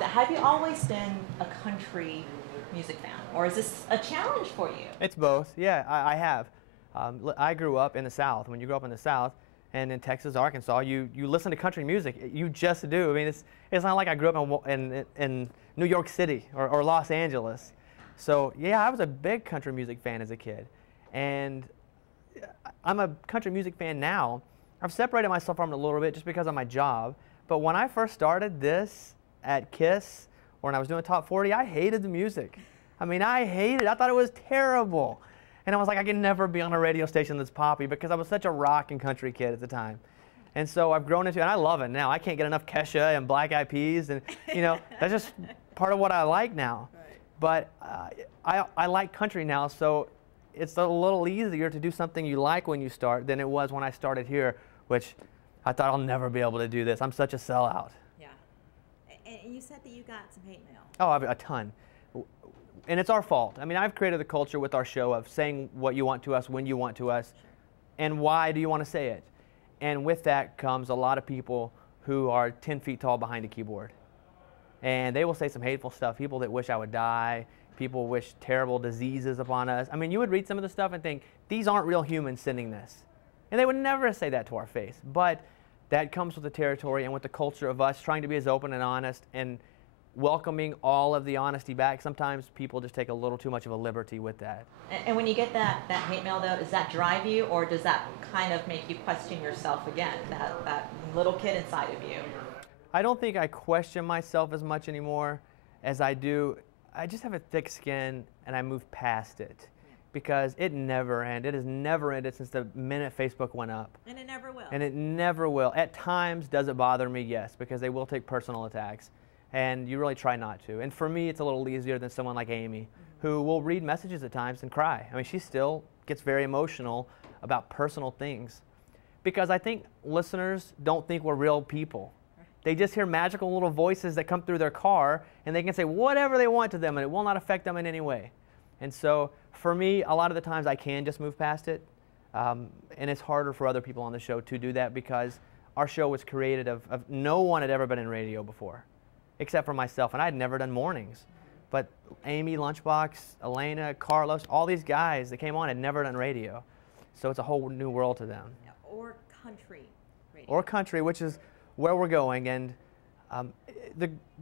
Have you always been a country music fan, or is this a challenge for you? It's both. Yeah, I have. I grew up in the South. When you grow up in the South, and in Texas, Arkansas, you listen to country music. You just do. I mean, it's not like I grew up in New York City or Los Angeles. So yeah, I was a big country music fan as a kid, and I'm a country music fan now. I've separated myself from it a little bit just because of my job. But when I first started this at KISS, or when I was doing Top 40, I hated the music. I mean, I hated it. I thought it was terrible. And I was like, I can never be on a radio station that's poppy because I was such a rock and country kid at the time. And so I've grown into it, and I love it now. I can't get enough Kesha and Black Eyed Peas, and that's just part of what I like now. Right. But I like country now, so it's a little easier to do something you like when you start than it was when I started here, which I thought I'll never be able to do this. I'm such a sellout. Yeah. And you said that you got some hate mail. Oh, I've a ton. And it's our fault. I mean, I've created the culture with our show of saying what you want to us, when you want to us, and why do you want to say it. And with that comes a lot of people who are 10 feet tall behind a keyboard. And they will say some hateful stuff. People that wish I would die. People wish terrible diseases upon us. I mean, you would read some of the stuff and think, these aren't real humans sending this. And they would never say that to our face. But that comes with the territory and with the culture of us trying to be as open and honest and welcoming all of the honesty back. Sometimes people just take a little too much of a liberty with that. And when you get that hate mail, though, does that drive you, or does that kind of make you question yourself again, that little kid inside of you? I don't think I question myself as much anymore as I do. I just have a thick skin and I move past it because it never ended. It has never ended since the minute Facebook went up. And it never will. And it never will. At times, does it bother me? Yes, because they will take personal attacks. And you really try not to. And for me, it's a little easier than someone like Amy, who will read messages at times and cry. I mean, she still gets very emotional about personal things because I think listeners don't think we're real people. They just hear magical little voices that come through their car, and they can say whatever they want to them, and it will not affect them in any way. And so for me, a lot of the times I can just move past it, and it's harder for other people on the show to do that because our show was created of no one had ever been in radio before, except for myself, and I had never done mornings. But Amy, Lunchbox, Elena, Carlos, all these guys that came on had never done radio. So it's a whole new world to them. Or country radio. Or country, which is where we're going. And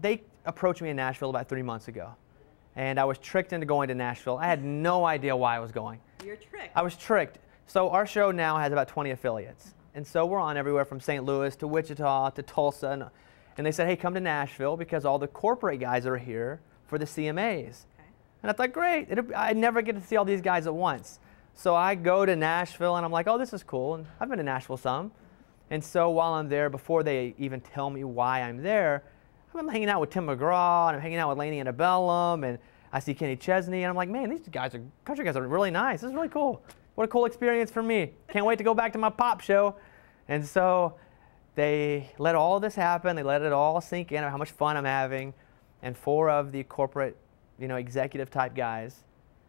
they approached me in Nashville about 3 months ago. And I was tricked into going to Nashville. I had no idea why I was going. You're tricked. I was tricked. So our show now has about 20 affiliates. And so we're on everywhere from St. Louis to Wichita to Tulsa. And they said, hey, come to Nashville because all the corporate guys are here for the CMAs. Okay. And I thought, great. I'd never get to see all these guys at once. So I go to Nashville, and I'm like, oh, this is cool. And I've been to Nashville some. And so while I'm there, before they even tell me why I'm there, I'm hanging out with Tim McGraw, and I'm hanging out with Lainey Antebellum, and I see Kenny Chesney, and I'm like, man, these country guys are really nice. This is really cool. What a cool experience for me. Can't wait to go back to my pop show. And so they let all this happen. They let it all sink in, how much fun I'm having. And 4 of the corporate, executive type guys,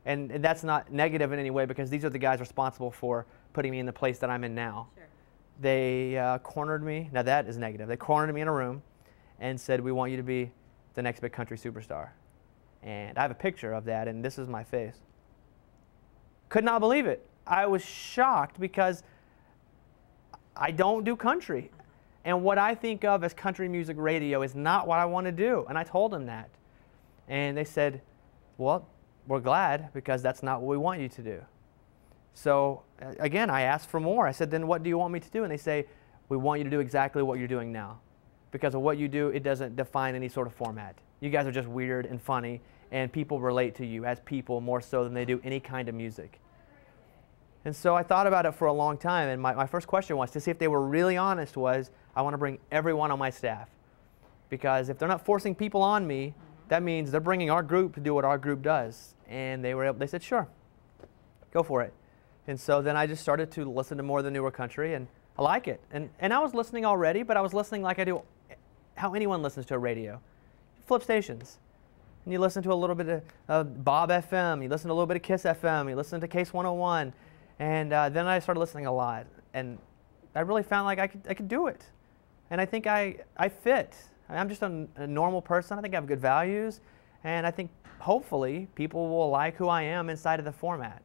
and that's not negative in any way because these are the guys responsible for putting me in the place that I'm in now. Sure. They cornered me. Now that is negative. They cornered me in a room and said, we want you to be the next big country superstar. And I have a picture of that, and this is my face. Could not believe it. I was shocked because I don't do country. And what I think of as country music radio is not what I want to do. And I told them that. And they said, well, we're glad because that's not what we want you to do. So again, I asked for more. I said, then what do you want me to do? And they say, we want you to do exactly what you're doing now. Because of what you do, it doesn't define any sort of format. You guys are just weird and funny, and people relate to you as people more so than they do any kind of music. And so I thought about it for a long time, and my first question was, to see if they were really honest, was, I want to bring everyone on my staff. Because if they're not forcing people on me, that means they're bringing our group to do what our group does. And they said, sure, go for it. And so then I just started to listen to more of the newer country, and I like it. And I was listening already, but I was listening like I do how anyone listens to a radio. You flip stations, and you listen to a little bit of Bob FM, you listen to a little bit of KISS FM, you listen to Case 101, and then I started listening a lot. And I really found like I could do it. And I think I fit. I mean, I'm just a normal person. I think I have good values, and I think hopefully people will like who I am inside of the format.